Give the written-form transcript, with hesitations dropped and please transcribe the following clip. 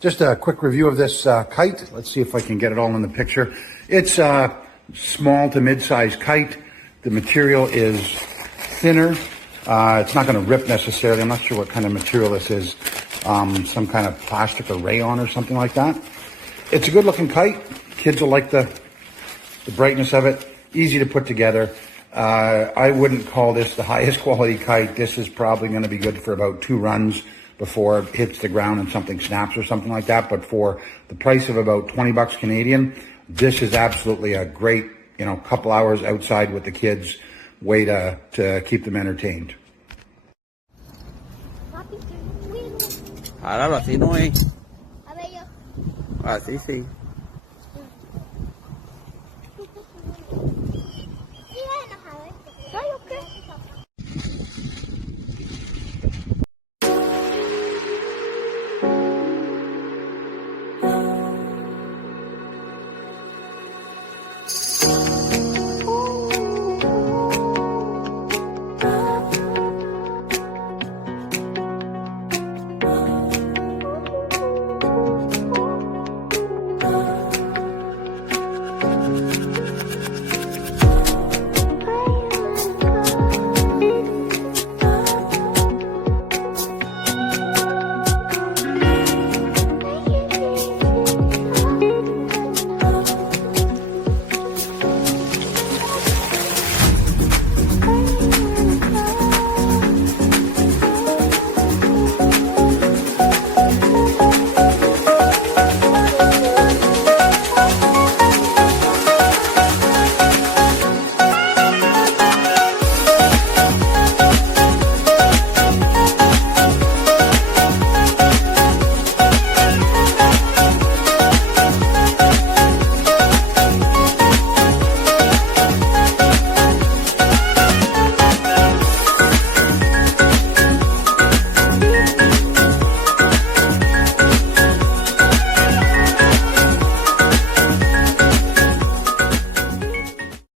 Just a quick review of this kite. Let's see if I can get it all in the picture. It's a small to mid-sized kite. The material is thinner. It's not going to rip necessarily. I'm not sure what kind of material this is. Some kind of plastic or rayon or something like that. It's a good looking kite. Kids will like the brightness of it. Easy to put together. I wouldn't call this the highest quality kite. This is probably going to be good for about 2 runs before it hits the ground and something snaps or something like that. But for the price of about 20 bucks Canadian, this is absolutely a great, couple hours outside with the kids way to keep them entertained. Ahora así no es. Así sí.